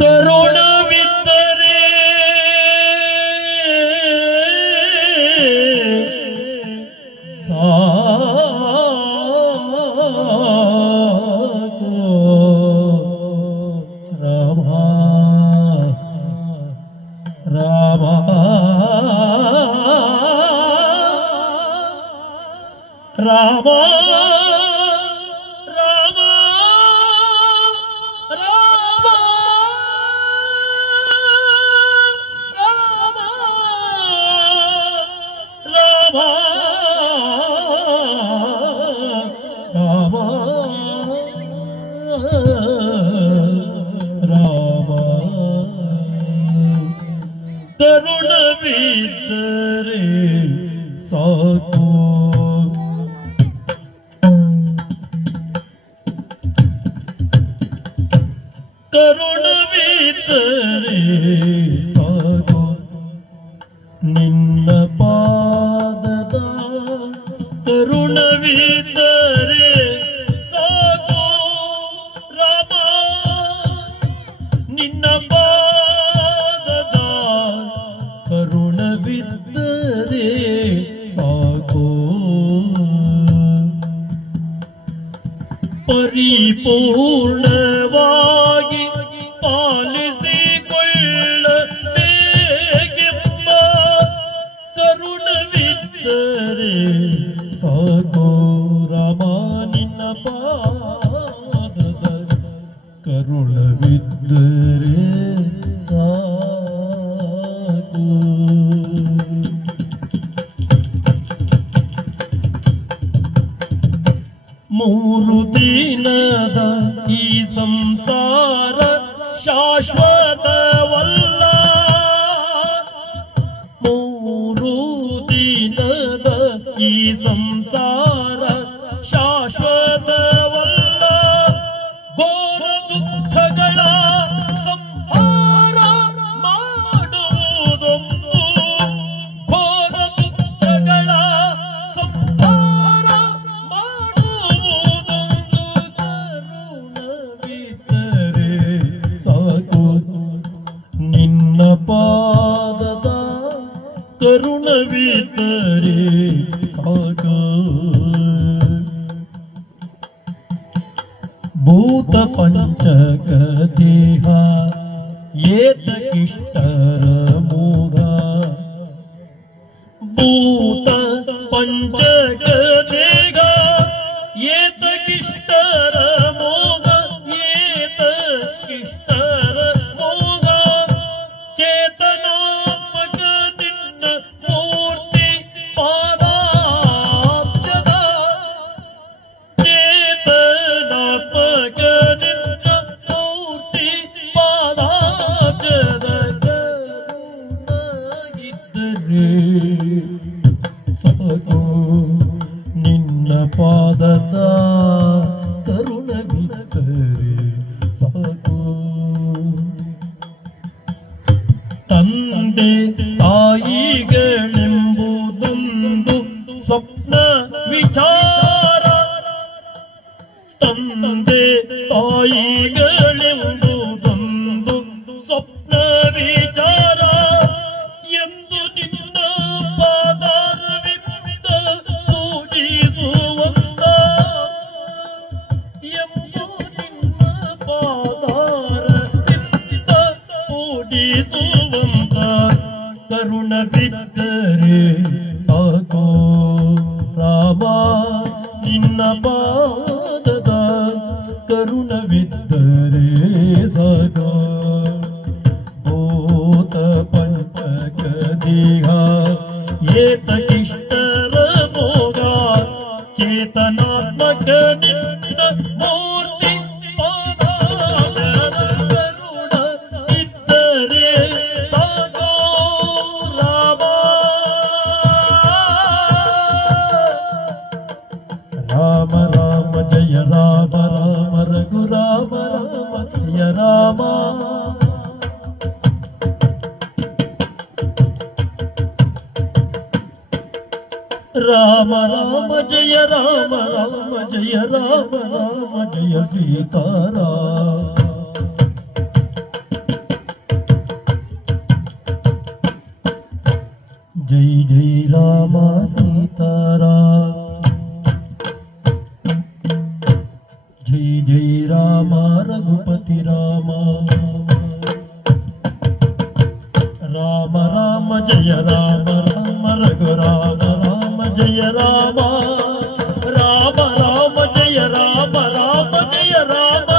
കരുണവിത്തരേ രാമ രാമ രാമ ಕರುಣವಿದ್ದರೆ ಸಾಕು. ಕರುಣವಿದ್ದರೆ பரிபூர்ணவாகி பாலிசி கொள்ள தேகிப்ப. கருணவித்தரே சகோரமானின பாதத கருணவித்தரே சாகோ ಶಾಶ್ವತವಲ್ಲ ಮೂರು ದಿನದ ಈ ಸಂಸಾರ रे सग भूत पञ्चक देहा येत पञ्च ಸ್ವಪ್ನ ವಿಚಾರ ತಂದೆ ತಾಯಿಗಳೆಂಬುದೊಂದು ಸ್ವಪ್ನ ವಿಚಾರ ಎಂದು ನಿನ್ನ ಪಾದಾರವಿಂದ ಪೂಜಿಸುವಂತ ಎಂಬು ನಿನ್ನ ಪಾದಾರವಿಂದ ಪೂಜಿಸುವಂತ गो राबा पाणविरे सगो ओ तन्त्र देहा ये तोगा चेतनात्मक రామ రామ జయ రామ రామ రఘు రామ రామ జయ రామ. రామ రామ జయ రామ రామ జయ రామ రామ జయ సీతారా. జై జై రామ సీతారా. రామ. రామ రామ జయ రామ రామ రఘురామ రామ జయ రామ. రామ రామ జయ రామ రామ జయ రామ.